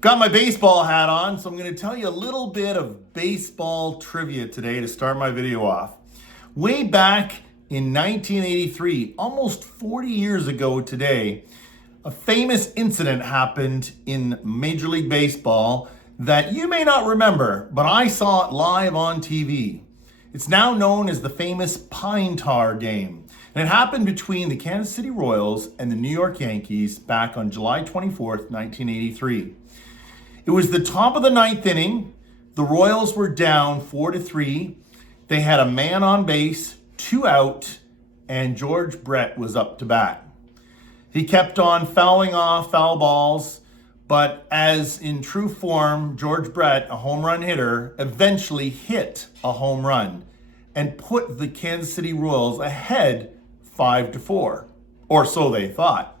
Got my baseball hat on, so I'm going to tell you a little bit of baseball trivia today to start my video off. Way back in 1983, almost 40 years ago today, a famous incident happened in Major League Baseball that you may not remember, but I saw it live on TV. It's now known as the famous Pine Tar game, and it happened between the Kansas City Royals and the New York Yankees back on July 24th, 1983. It was the top of the ninth inning. The Royals were down 4-3. They had a man on base, 2 out, and George Brett was up to bat. He kept on fouling off foul balls, but as in true form, George Brett, a home run hitter, eventually hit a home run and put the Kansas City Royals ahead 5-4, or so they thought.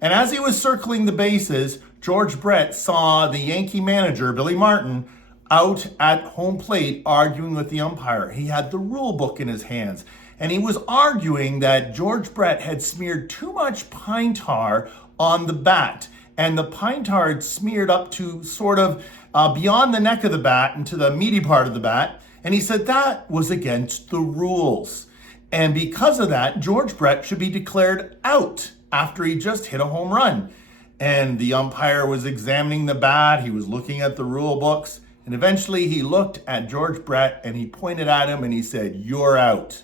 And as he was circling the bases, George Brett saw the Yankee manager, Billy Martin, out at home plate arguing with the umpire. He had the rule book in his hands, and he was arguing that George Brett had smeared too much pine tar on the bat, and the pine tar had smeared up to sort of beyond the neck of the bat into the meaty part of the bat, and he said that was against the rules. And because of that, George Brett should be declared out after he just hit a home run. And the umpire was examining the bat, he was looking at the rule books, and eventually he looked at George Brett and he pointed at him and he said, "You're out."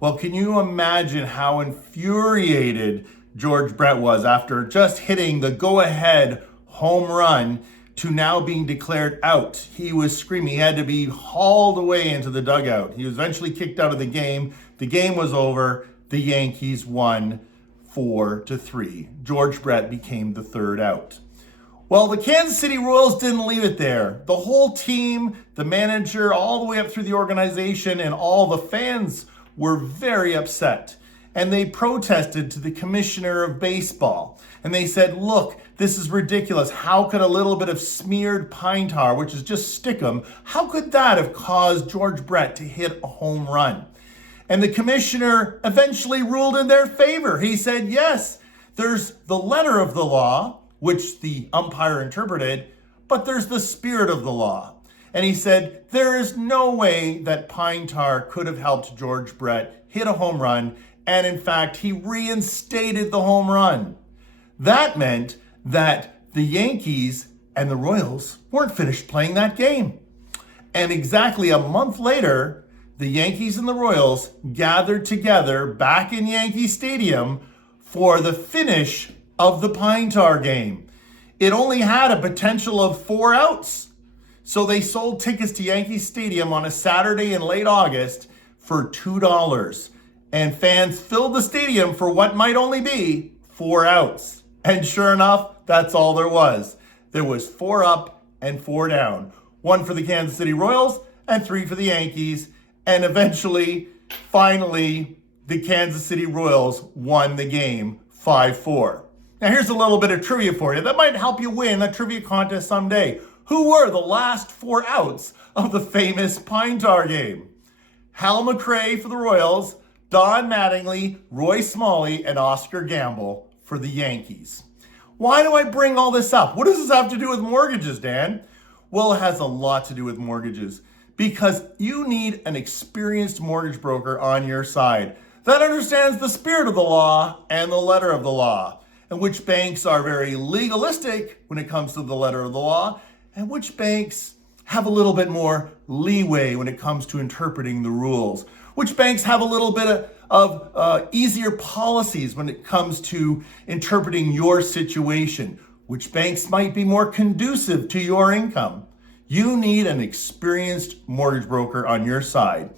Well, can you imagine how infuriated George Brett was after just hitting the go-ahead home run to now being declared out? He was screaming. He had to be hauled away into the dugout. He was eventually kicked out of the game. The game was over. The Yankees won 4-3. George Brett became the third out. Well, the Kansas City Royals didn't leave it there. The whole team, the manager, all the way up through the organization, and all the fans were very upset. And they protested to the commissioner of baseball. And they said, "Look, this is ridiculous. How could a little bit of smeared pine tar, which is just stickum, how could that have caused George Brett to hit a home run?" And the commissioner eventually ruled in their favor. He said, yes, there's the letter of the law, which the umpire interpreted, but there's the spirit of the law. And he said, there is no way that pine tar could have helped George Brett hit a home run. And in fact, he reinstated the home run. That meant that the Yankees and the Royals weren't finished playing that game. And exactly a month later, the Yankees and the Royals gathered together back in Yankee Stadium for the finish of the Pine Tar game. It only had a potential of 4 outs. So they sold tickets to Yankee Stadium on a Saturday in late August for $2. And fans filled the stadium for what might only be 4 outs. And sure enough, that's all there was. There was 4 up and 4 down. 1 for the Kansas City Royals and 3 for the Yankees. And eventually, finally, the Kansas City Royals won the game 5-4. Now here's a little bit of trivia for you that might help you win a trivia contest someday. Who were the last 4 outs of the famous Pine Tar game? Hal McRae for the Royals, Don Mattingly, Roy Smalley, and Oscar Gamble for the Yankees. Why do I bring all this up? What does this have to do with mortgages, Dan? Well, it has a lot to do with mortgages, because you need an experienced mortgage broker on your side that understands the spirit of the law and the letter of the law, and which banks are very legalistic when it comes to the letter of the law, and which banks have a little bit more leeway when it comes to interpreting the rules, which banks have a little bit of easier policies when it comes to interpreting your situation, which banks might be more conducive to your income. You need an experienced mortgage broker on your side,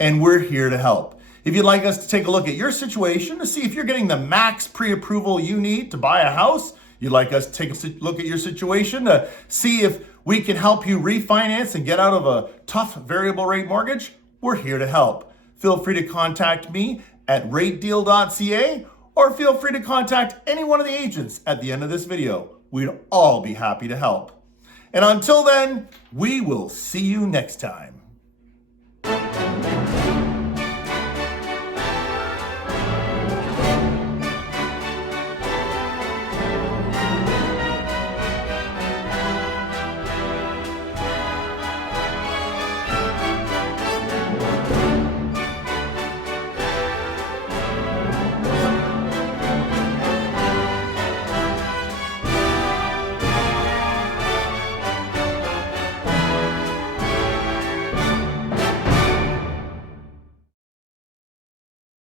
and we're here to help. If you'd like us to take a look at your situation to see if you're getting the max pre-approval you need to buy a house, you'd like us to take a look at your situation to see if we can help you refinance and get out of a tough variable rate mortgage, we're here to help. Feel free to contact me at ratedeal.ca, or feel free to contact any one of the agents at the end of this video. We'd all be happy to help. And until then, we will see you next time.